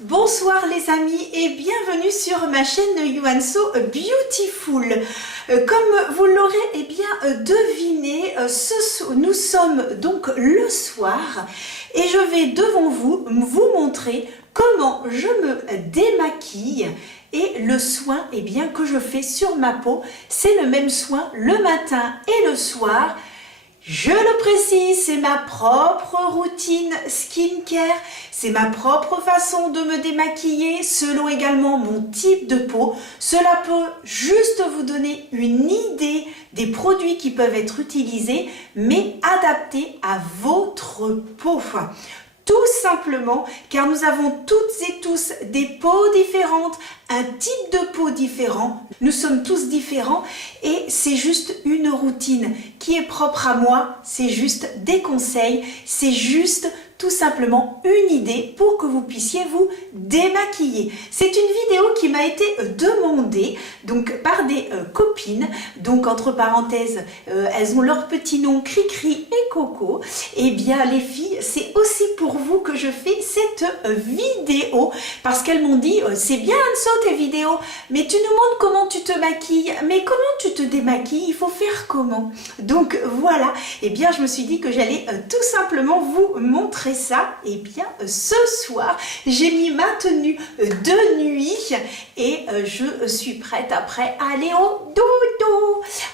Bonsoir les amis et bienvenue sur ma chaîne Yuan So Beautiful. Comme vous l'aurez deviné, nous sommes donc le soir et je vais devant vous montrer comment je me démaquille. Et le soin que je fais sur ma peau, c'est le même soin le matin et le soir. Je le précise, c'est ma propre routine skincare, c'est ma propre façon de me démaquiller selon également mon type de peau. Cela peut juste vous donner une idée des produits qui peuvent être utilisés, mais adaptés à votre peau. Tout simplement car nous avons toutes et tous des peaux différentes, un type de peau différent. Nous sommes tous différents et c'est juste une routine qui est propre à moi. C'est juste des conseils, c'est juste tout simplement une idée pour que vous puissiez vous démaquiller. C'est une vidéo qui m'a été demandée donc par des copines. Donc entre parenthèses, elles ont leur petit nom Cricri et Coco. Et bien les filles, c'est aussi pour vous que je fais cette vidéo parce qu'elles m'ont dit c'est bien Anso tes vidéos, mais tu nous montres comment tu te maquilles, mais comment tu te démaquilles, il faut faire comment? Donc voilà, et bien je me suis dit que j'allais tout simplement vous montrer ça. Et bien ce soir j'ai mis ma tenue de nuit et je suis prête après à aller au dodo.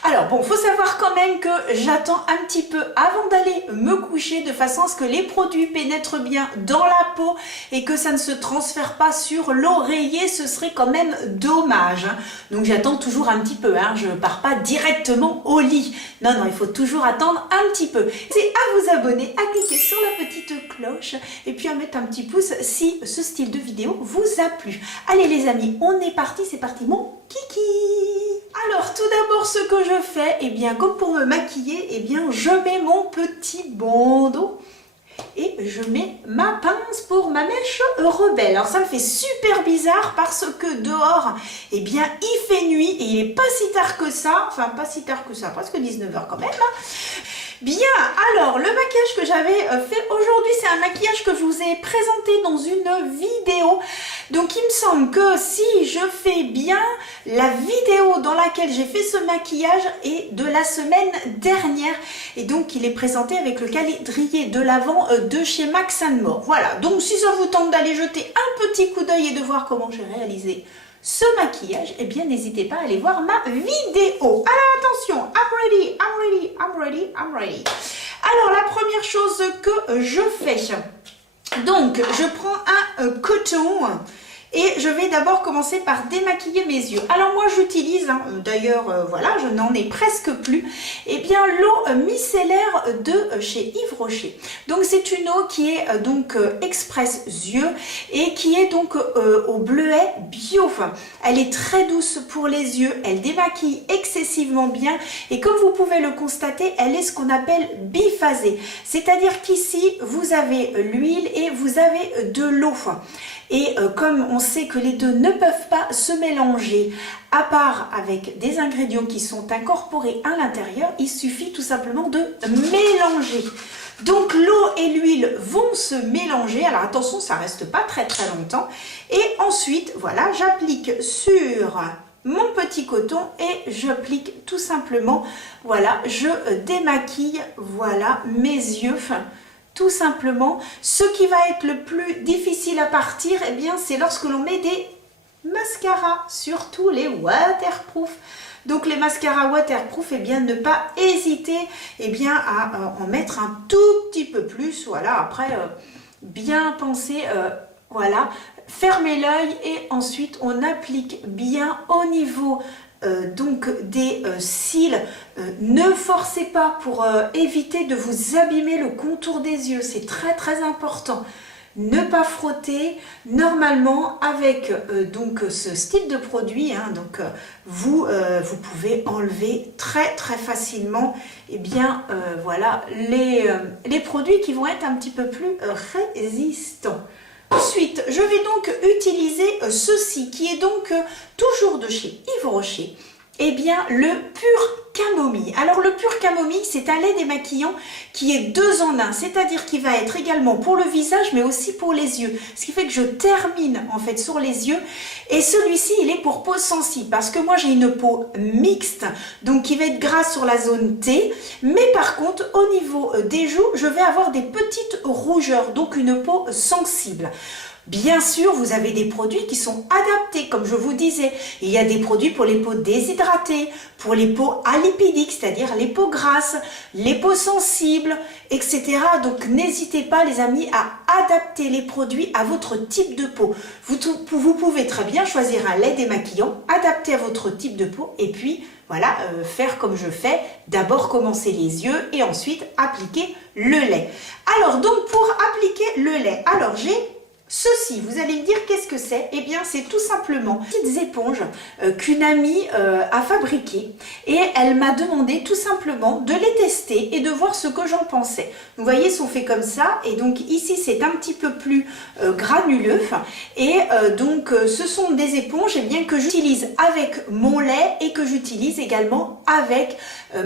Alors bon, faut savoir quand même que j'attends un petit peu avant d'aller me coucher de façon à ce que les produits pénètrent bien dans la peau et que ça ne se transfère pas sur l'oreiller, ce serait quand même dommage. Donc j'attends toujours un petit peu, je pars pas directement au lit. Non, il faut toujours attendre un petit peu. C'est à vous abonner, à cliquer sur la petite cloche et puis à mettre un petit pouce si ce style de vidéo vous a plu. Allez les amis, on est parti, c'est parti mon kiki. Alors tout d'abord ce que je fais, comme pour me maquiller, je mets mon petit bandeau et je mets ma pince pour ma mèche rebelle. Alors ça me fait super bizarre parce que dehors, il fait nuit et il n'est pas si tard que ça, enfin pas si tard que ça, presque 19h quand même. Bien, alors le maquillage que j'avais fait aujourd'hui, c'est un maquillage que je vous ai présenté dans une vidéo. Donc il me semble que si je fais bien, la vidéo dans laquelle j'ai fait ce maquillage est de la semaine dernière. Et donc il est présenté avec le calendrier de l'Avent de chez Max & More. Voilà, donc si ça vous tente d'aller jeter un petit coup d'œil et de voir comment j'ai réalisé ce maquillage, n'hésitez pas à aller voir ma vidéo. Alors attention, I'm ready, I'm ready, I'm ready, I'm ready. Alors la première chose que je fais, donc je prends un coton et je vais d'abord commencer par démaquiller mes yeux. Alors moi j'utilise, d'ailleurs voilà, je n'en ai presque plus, l'eau micellaire de chez Yves Rocher. Donc c'est une eau qui est express yeux et qui est donc au bleuet bio. Elle est très douce pour les yeux, elle démaquille excessivement bien et comme vous pouvez le constater, elle est ce qu'on appelle biphasée. C'est-à-dire qu'ici vous avez l'huile et vous avez de l'eau. Et comme on sait que les deux ne peuvent pas se mélanger, à part avec des ingrédients qui sont incorporés à l'intérieur, il suffit tout simplement de mélanger. Donc l'eau et l'huile vont se mélanger. Alors attention, ça reste pas très longtemps. Et ensuite, voilà, j'applique sur mon petit coton et j'applique tout simplement, voilà, je démaquille, voilà, mes yeux. Tout simplement, ce qui va être le plus difficile à partir, c'est lorsque l'on met des mascaras, surtout les waterproof. Donc les mascaras waterproof, ne pas hésiter à en mettre un tout petit peu plus. Voilà, après, bien penser, voilà, fermez l'œil et ensuite on applique bien au niveau des cils. Ne forcez pas pour éviter de vous abîmer le contour des yeux, c'est très important. Ne pas frotter. Normalement avec ce style de produit, vous pouvez enlever très facilement voilà, les produits qui vont être un petit peu plus résistants. Ensuite, je vais donc utiliser ceci qui est donc toujours de chez Yves Rocher. Le pur camomille. Alors le pur camomille, c'est un lait démaquillant qui est 2 en 1, c'est-à-dire qu'il va être également pour le visage mais aussi pour les yeux. Ce qui fait que je termine en fait sur les yeux, et celui-ci il est pour peau sensible parce que moi j'ai une peau mixte, donc qui va être grasse sur la zone T, mais par contre au niveau des joues, je vais avoir des petites rougeurs, donc une peau sensible. Bien sûr, vous avez des produits qui sont adaptés, comme je vous disais. Il y a des produits pour les peaux déshydratées, pour les peaux alipidiques, c'est-à-dire les peaux grasses, les peaux sensibles, etc. Donc, n'hésitez pas, les amis, à adapter les produits à votre type de peau. Vous pouvez très bien choisir un lait démaquillant, adapté à votre type de peau, et puis, voilà, faire comme je fais. D'abord, commencer les yeux et ensuite appliquer le lait. Alors, donc, pour appliquer le lait, alors j'ai ceci, vous allez me dire qu'est-ce que c'est? Eh bien, c'est tout simplement des petites éponges qu'une amie a fabriquées, et elle m'a demandé tout simplement de les tester et de voir ce que j'en pensais. Vous voyez, sont faits comme ça, et donc ici c'est un petit peu plus granuleux, et donc ce sont des éponges bien que j'utilise avec mon lait et que j'utilise également avec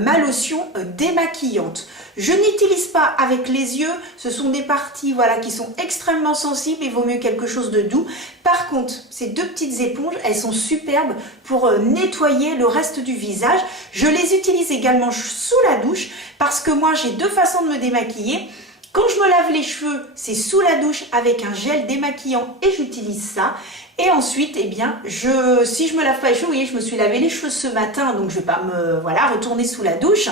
ma lotion démaquillante. Je n'utilise pas avec les yeux, ce sont des parties voilà, qui sont extrêmement sensibles, il vaut mieux quelque chose de doux. Par contre, ces 2 petites éponges, elles sont superbes pour nettoyer le reste du visage. Je les utilise également sous la douche parce que moi j'ai 2 façons de me démaquiller. Quand je me lave les cheveux, c'est sous la douche avec un gel démaquillant et j'utilise ça. Et ensuite, eh bien, si je me lave pas les cheveux, vous voyez, je me suis lavé les cheveux ce matin, donc je vais pas me retourner sous la douche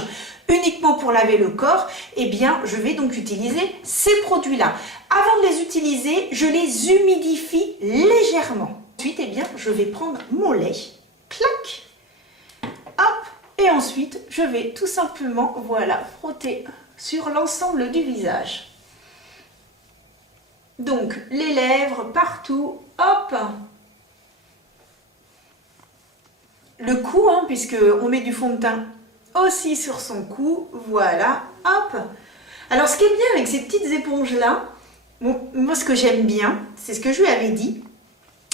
uniquement pour laver le corps. Eh bien, je vais donc utiliser ces produits-là. Avant de les utiliser, je les humidifie légèrement. Ensuite, eh bien, je vais prendre mon lait, clac, hop, et ensuite, je vais tout simplement, voilà, frotter sur l'ensemble du visage. Donc, les lèvres, partout, hop. Le cou, hein, puisqu'on met du fond de teint aussi sur son cou, voilà, hop. Alors, ce qui est bien avec ces petites éponges-là, moi, ce que j'aime bien, c'est ce que je lui avais dit,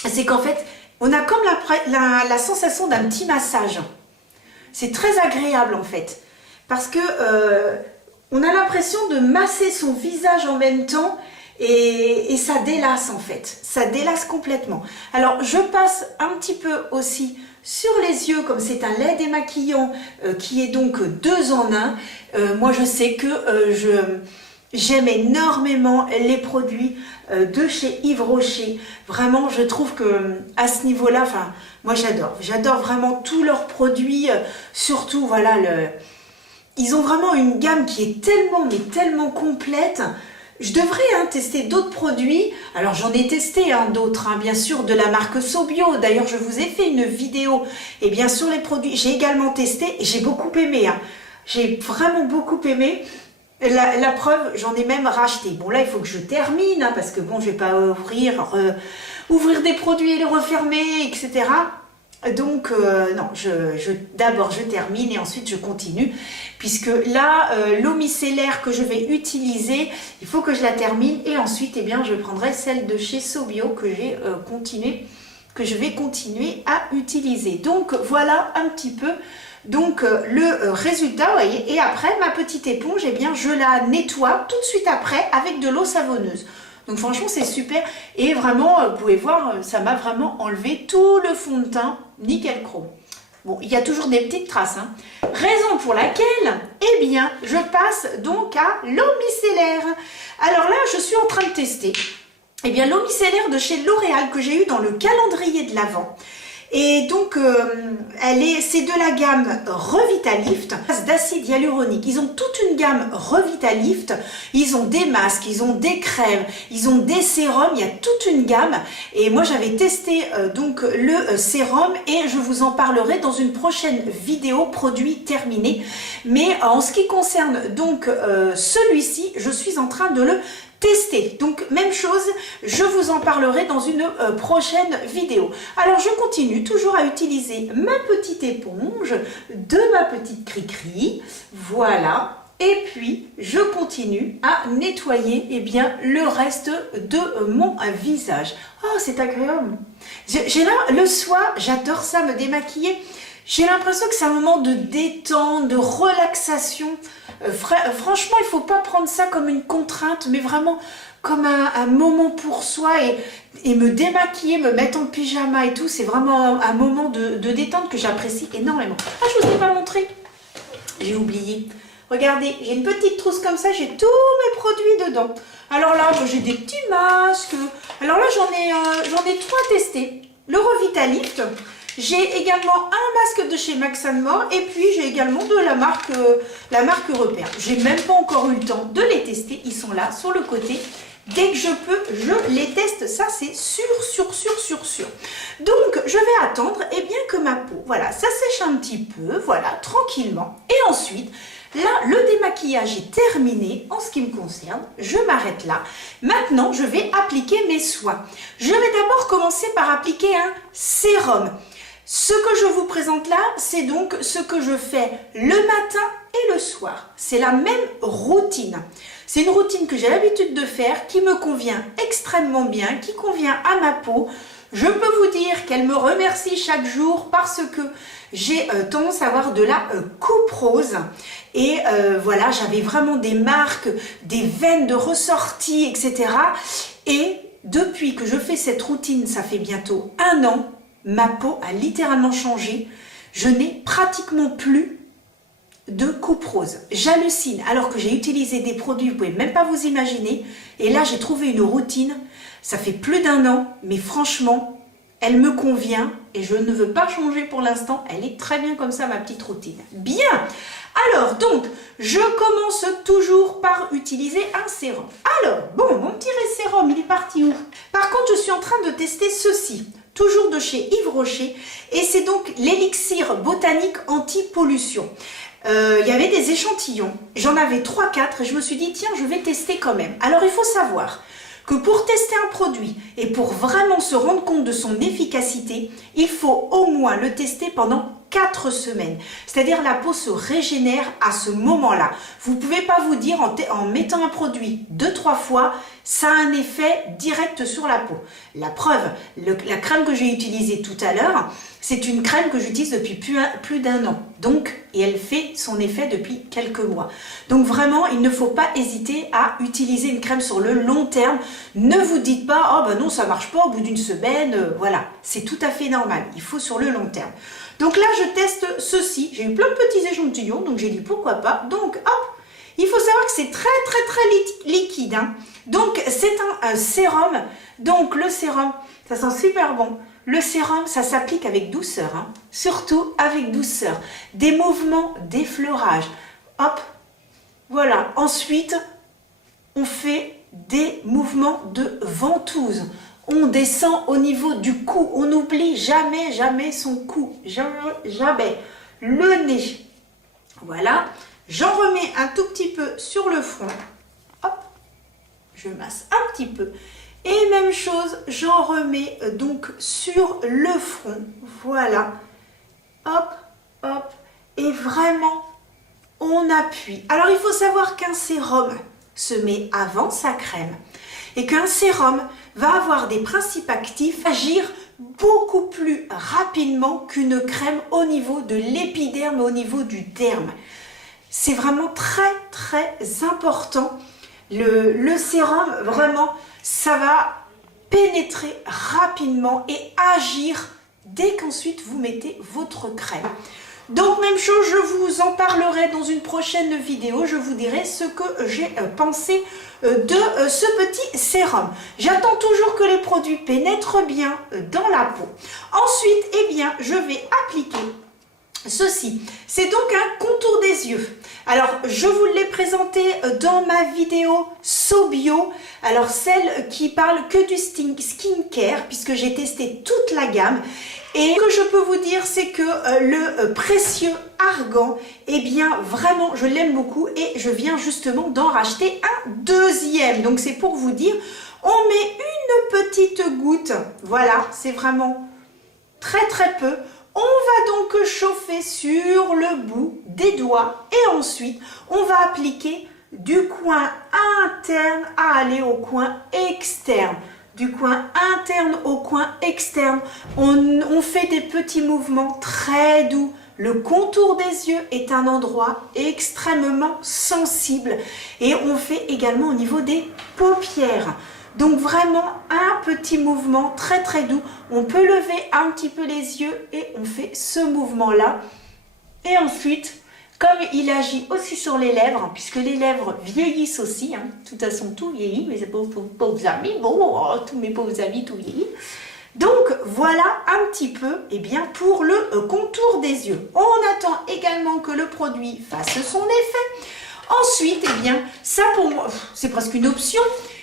c'est qu'en fait, on a comme la sensation d'un petit massage. C'est très agréable, en fait, parce que on a l'impression de masser son visage en même temps, et ça délasse en fait, ça délasse complètement. Alors je passe un petit peu aussi sur les yeux, comme c'est un lait démaquillant qui est donc 2 en 1. Moi je sais que j'aime énormément les produits de chez Yves Rocher. Vraiment, je trouve que à ce niveau-là, enfin, moi j'adore vraiment tous leurs produits, surtout voilà ils ont vraiment une gamme qui est tellement mais tellement complète. Je devrais tester d'autres produits. Alors j'en ai testé d'autres, bien sûr, de la marque Sobio. D'ailleurs, je vous ai fait une vidéo. Et bien sûr, les produits, j'ai également testé et j'ai beaucoup aimé. J'ai vraiment beaucoup aimé. La preuve, j'en ai même racheté. Bon, là, il faut que je termine, parce que bon, je vais pas ouvrir des produits et les refermer, etc. Donc, non, d'abord je termine et ensuite je continue, puisque là, l'eau micellaire que je vais utiliser, il faut que je la termine, et ensuite, eh bien, je prendrai celle de chez Sobio que je vais continuer à utiliser. Donc, voilà un petit peu donc le résultat, vous voyez. Et après, ma petite éponge, eh bien, je la nettoie tout de suite après avec de l'eau savonneuse. Donc franchement c'est super, et vraiment vous pouvez voir, ça m'a vraiment enlevé tout le fond de teint, nickel chrome. Bon, il y a toujours des petites traces, raison pour laquelle, eh bien, je passe donc à l'eau micellaire. Alors là, je suis en train de tester, eh bien, l'eau micellaire de chez L'Oréal que j'ai eu dans le calendrier de l'Avent. Et donc, c'est de la gamme Revitalift d'acide hyaluronique. Ils ont toute une gamme Revitalift. Ils ont des masques, ils ont des crèmes, ils ont des sérums. Il y a toute une gamme. Et moi, j'avais testé donc le sérum, et je vous en parlerai dans une prochaine vidéo produit terminé. Mais en ce qui concerne donc celui-ci, je suis en train de le tester. Donc même chose, je vous en parlerai dans une prochaine vidéo. Alors je continue toujours à utiliser ma petite éponge de ma petite Cricri, voilà, et puis je continue à nettoyer bien le reste de mon visage. Oh, c'est agréable. J'ai là le soir, j'adore ça, me démaquiller. J'ai l'impression que c'est un moment de détente, de relaxation. Franchement, il ne faut pas prendre ça comme une contrainte, mais vraiment comme un moment pour soi et me démaquiller, me mettre en pyjama et tout. C'est vraiment un moment de détente que j'apprécie énormément. Ah, je ne vous ai pas montré. J'ai oublié. Regardez, j'ai une petite trousse comme ça, j'ai tous mes produits dedans. Alors là, j'ai des petits masques. Alors là, j'en ai 3 testés. Le Revitalift. J'ai également un masque de chez Max & More et puis j'ai également de la marque Repère. J'ai même pas encore eu le temps de les tester. Ils sont là sur le côté. Dès que je peux, je les teste. Ça, c'est sûr. Donc, je vais attendre que ma peau, voilà, ça sèche un petit peu, voilà, tranquillement. Et ensuite, là, le démaquillage est terminé en ce qui me concerne. Je m'arrête là. Maintenant, je vais appliquer mes soins. Je vais d'abord commencer par appliquer un sérum. Ce que je vous présente là, c'est donc ce que je fais le matin et le soir. C'est la même routine. C'est une routine que j'ai l'habitude de faire, qui me convient extrêmement bien, qui convient à ma peau. Je peux vous dire qu'elle me remercie chaque jour parce que j'ai tendance à avoir de la coupe rose. Et voilà, j'avais vraiment des marques, des veines de ressorties, etc. Et depuis que je fais cette routine, ça fait bientôt 1 an, ma peau a littéralement changé. Je n'ai pratiquement plus de coupe rose. J'hallucine alors que j'ai utilisé des produits, vous pouvez même pas vous imaginer. Et là, j'ai trouvé une routine. Ça fait plus d'1 an, mais franchement, elle me convient et je ne veux pas changer pour l'instant. Elle est très bien comme ça, ma petite routine. Bien. Alors, donc, je commence toujours par utiliser un sérum. Alors, bon, mon petit sérum, il est parti où? Par contre, je suis en train de tester ceci. Toujours de chez Yves Rocher. Et c'est donc l'élixir botanique anti-pollution. Il y avait des échantillons. J'en avais 3-4 et je me suis dit, tiens, je vais tester quand même. Alors, il faut savoir que pour tester un produit et pour vraiment se rendre compte de son efficacité, il faut au moins le tester pendant 4 semaines. C'est-à-dire la peau se régénère à ce moment-là. Vous ne pouvez pas vous dire en mettant un produit 2-3 fois, ça a un effet direct sur la peau. La preuve, la crème que j'ai utilisée tout à l'heure, c'est une crème que j'utilise depuis plus d'1 an. Donc, et elle fait son effet depuis quelques mois. Donc vraiment, il ne faut pas hésiter à utiliser une crème sur le long terme. Ne vous dites pas, oh ben non, ça marche pas au bout d'une semaine. Voilà, c'est tout à fait normal. Il faut sur le long terme. Donc là, je teste ceci. J'ai eu plein de petits échantillons, donc j'ai dit pourquoi pas. Donc, hop, il faut savoir que c'est très liquide. Hein. Donc, c'est un sérum. Donc, le sérum, ça sent super bon. Le sérum, ça s'applique avec douceur. Hein. Surtout avec douceur. Des mouvements d'effleurage. Hop, voilà. Ensuite, on fait des mouvements de ventouse. On descend au niveau du cou. On n'oublie jamais son cou. Jamais. Le nez. Voilà. J'en remets un tout petit peu sur le front. Hop. Je masse un petit peu. Et même chose, j'en remets donc sur le front. Voilà. Hop, hop. Et vraiment, on appuie. Alors, il faut savoir qu'un sérum se met avant sa crème. Et qu'un sérum va avoir des principes actifs, agir beaucoup plus rapidement qu'une crème au niveau de l'épiderme, au niveau du derme. C'est vraiment très important. Le sérum, vraiment, ça va pénétrer rapidement et agir dès qu'ensuite vous mettez votre crème. Donc même chose, je vous en parlerai dans une prochaine vidéo, je vous dirai ce que j'ai pensé de ce petit sérum. J'attends toujours que les produits pénètrent bien dans la peau. Ensuite, eh bien, je vais appliquer ceci. C'est donc un contour des yeux. Alors, je vous l'ai présenté dans ma vidéo So Bio. Alors, celle qui parle que du skincare, puisque j'ai testé toute la gamme. Et ce que je peux vous dire, c'est que le précieux argan, eh bien, vraiment, je l'aime beaucoup. Et je viens justement d'en racheter un deuxième. Donc, c'est pour vous dire, on met une petite goutte. Voilà, c'est vraiment très peu. On va donc chauffer sur le bout des doigts et ensuite on va appliquer du coin interne à aller au coin externe. du coin interne au coin externe. On fait des petits mouvements très doux. Le contour des yeux est un endroit extrêmement sensible et on fait également au niveau des paupières. Donc vraiment un petit mouvement très très doux. On peut lever un petit peu les yeux et on fait ce mouvement-là. Et ensuite, comme il agit aussi sur les lèvres, puisque les lèvres vieillissent aussi, hein, de toute façon tout vieillit, mes pauvres amis, bon, oh, tous mes pauvres amis, tout vieillit. Donc voilà un petit peu pour le contour des yeux. On attend également que le produit fasse son effet. Ensuite, ça pour moi, c'est presque une option.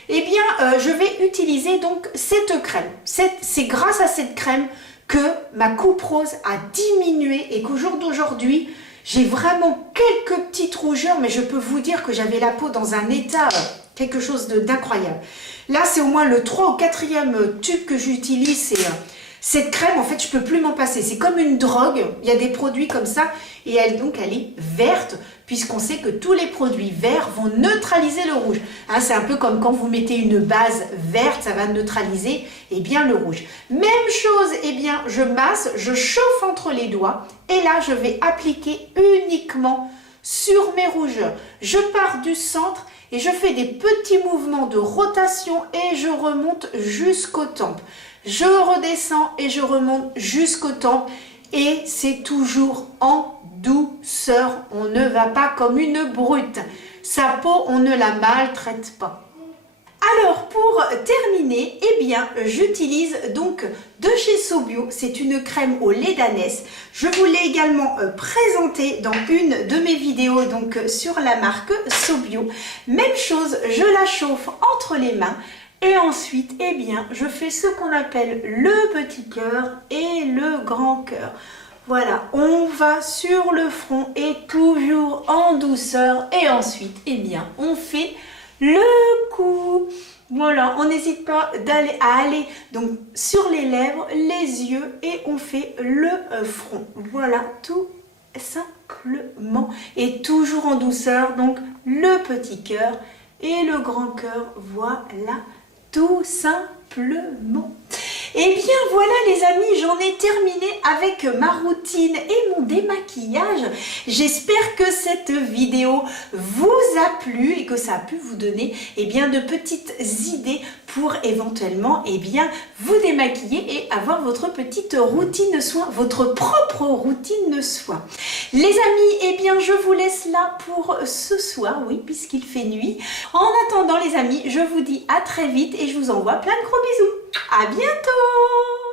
Je vais utiliser donc cette crème. C'est grâce à cette crème que ma coupe rose a diminué et qu'au jour d'aujourd'hui, j'ai vraiment quelques petites rougeurs, mais je peux vous dire que j'avais la peau dans un état, quelque chose d'incroyable. Là, c'est au moins le 3 ou 4e tube que j'utilise. C'est cette crème, en fait, je ne peux plus m'en passer. C'est comme une drogue. Il y a des produits comme ça. Et elle est verte, puisqu'on sait que tous les produits verts vont neutraliser le rouge. Hein, c'est un peu comme quand vous mettez une base verte, ça va neutraliser le rouge. Même chose, je masse, je chauffe entre les doigts. Et là, je vais appliquer uniquement sur mes rougeurs. Je pars du centre et je fais des petits mouvements de rotation et je remonte jusqu'aux tempes. Je redescends et je remonte jusqu'aux tempes et c'est toujours en douceur. On ne va pas comme une brute. Sa peau, on ne la maltraite pas. Alors pour terminer, j'utilise donc de chez SoBio, c'est une crème au lait d'ânesse. Je vous l'ai également présentée dans une de mes vidéos donc sur la marque SoBio. Même chose, je la chauffe entre les mains et ensuite je fais ce qu'on appelle le petit cœur et le grand cœur. Voilà, on va sur le front et toujours en douceur et ensuite on fait le cou. Voilà, on n'hésite pas à aller donc sur les lèvres, les yeux et on fait le front. Voilà, tout simplement et toujours en douceur. Donc le petit cœur et le grand cœur, voilà, tout simplement. Voilà les amis, j'en ai terminé avec ma routine et mon démaquillage. J'espère que cette vidéo vous a plu et que ça a pu vous donner de petites idées pour éventuellement vous démaquiller et avoir votre petite routine soin, votre propre routine soin. Les amis, je vous laisse là pour ce soir, oui, puisqu'il fait nuit. En attendant les amis, je vous dis à très vite et je vous envoie plein de gros bisous. À bientôt!